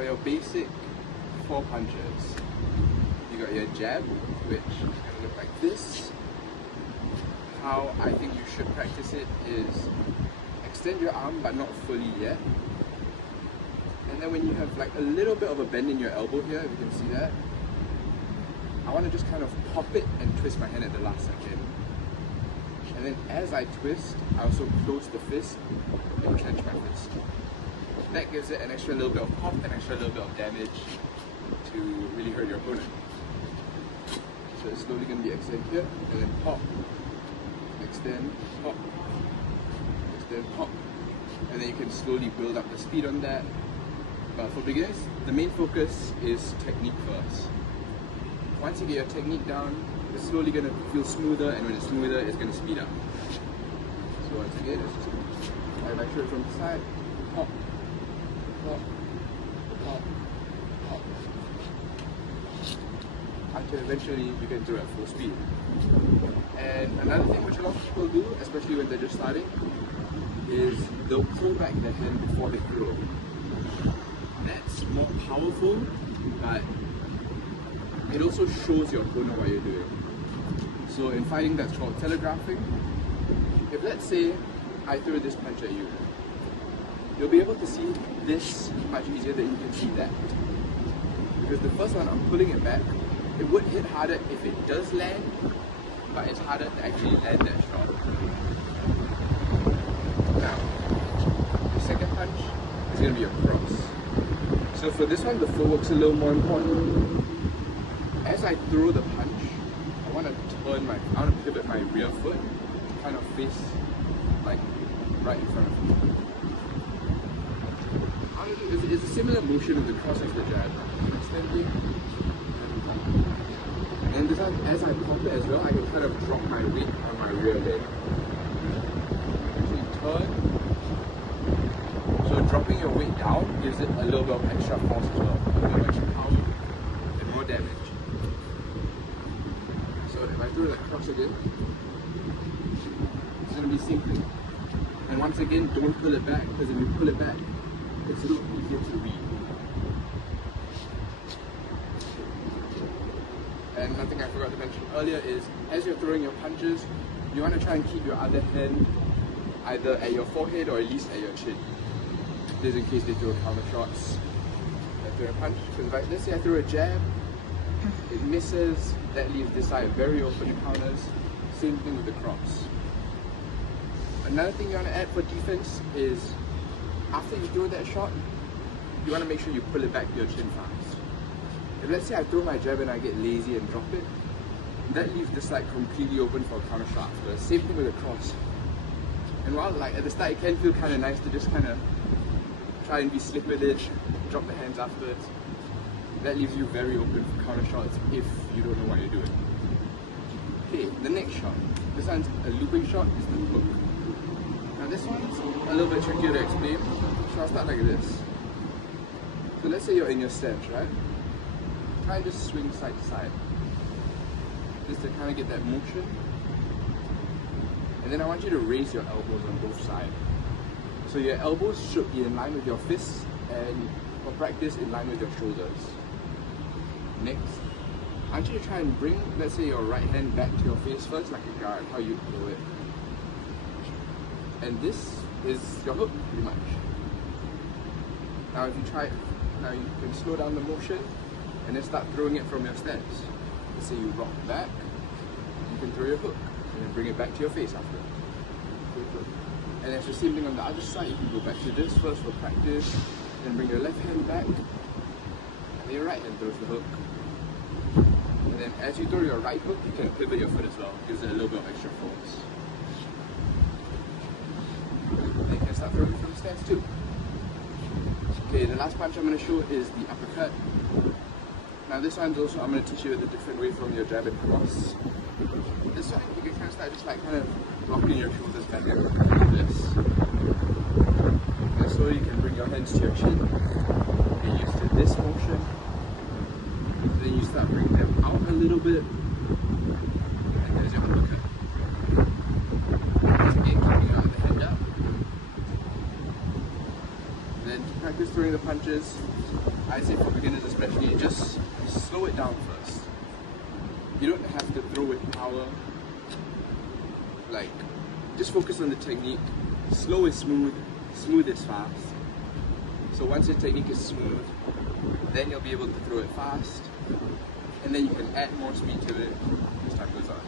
for your basic 4 punches, you got your jab, which is going to look like this. How I think you should practice it is extend your arm but not fully yet. And then when you have like a little bit of a bend in your elbow here, if you can see that, I want to just kind of pop it and twist my hand at the last second. And then as I twist, I also close the fist and clench my fist. That gives it an extra little bit of pop, an extra little bit of damage to really hurt your opponent. So it's slowly going to be extend here, and then pop, extend, pop, extend, pop. And then you can slowly build up the speed on that. But for beginners, the main focus is technique first. Once you get your technique down, it's slowly going to feel smoother, and when it's smoother, it's going to speed up. So once again, it's just I lecture it from the side, pop, pop, pop, pop, until eventually you can throw at full speed. And another thing which a lot of people do, especially when they're just starting, is they'll pull back their hand before they throw. That's more powerful, but it also shows your opponent what you're doing. So in fighting, that's called telegraphing. If let's say I throw this punch at you, you'll be able to see this much easier than you can see that. Because the first one, I'm pulling it back. It would hit harder if it does land, but it's harder to actually land that shot. Now, the second punch is going to be a cross. So for this one, the footwork's a little more important. As I throw the punch, I want to pivot my rear foot to kind of face like right in front of me. It's a similar motion of the cross as the jab. Extending and then this time, as I pop it as well, I can kind of drop my weight on my rear leg. Actually turn. So dropping your weight down gives it a little bit of extra force as well, a little extra power and more damage. So if I throw that cross again, it's going to be the same thing. And once again, don't pull it back, because if you pull it back, it's a little easier to read. And another thing I forgot to mention earlier is, as you're throwing your punches, you want to try and keep your other hand either at your forehead or at least at your chin. This in case they throw counter shots. I throw a punch, because let's say I throw a jab, it misses, that leaves this side very open to counters. Same thing with the cross. Another thing you want to add for defense is, after you throw that shot, you want to make sure you pull it back to your chin fast. If let's say I throw my jab and I get lazy and drop it, that leaves this side completely open for a counter shot after. Same thing with the cross. And while like at the start it can feel kind of nice to just kind of try and be slick with it, drop the hands afterwards, that leaves you very open for counter shots if you don't know what you're doing. Okay, the next shot. This one's a looping shot, is the hook. Now this one's a little bit trickier to explain, so I'll start like this. So let's say you're in your stance, right? Try and just swing side to side, just to kind of get that motion. And then I want you to raise your elbows on both sides. So your elbows should be in line with your fists, and for practice, in line with your shoulders. Next, I want you to try and bring, let's say, your right hand back to your face first, like a guard, how you throw it. And this is your hook, pretty much. Now if you try, now you can slow down the motion, and then start throwing it from your stance. Let's say you rock back, you can throw your hook, and then bring it back to your face after. And it's the same thing on the other side. You can go back to this first for practice, then bring your left hand back, and then your right hand throws the hook. And then as you throw your right hook, you can pivot your foot as well, gives it a little bit of extra force. And you can start throwing from stance too. Okay, the last punch I'm going to show is the uppercut. Now this one's also, I'm going to teach you a different way from your jab and cross. This one, you can kind of start just like kind of blocking your shoulders back there, like this. And slowly you can bring your hands to your chin, get used to this motion. Then you start bringing them out a little bit, and there's your uppercut. Once again, keeping the hand up. Then to practice throwing the punches, I'd say for beginners especially, just slow it down first. You don't have to throw with power. Like, just focus on the technique. Slow is smooth, smooth is fast. So once your technique is smooth, then you'll be able to throw it fast, and then you can add more speed to it as time goes on.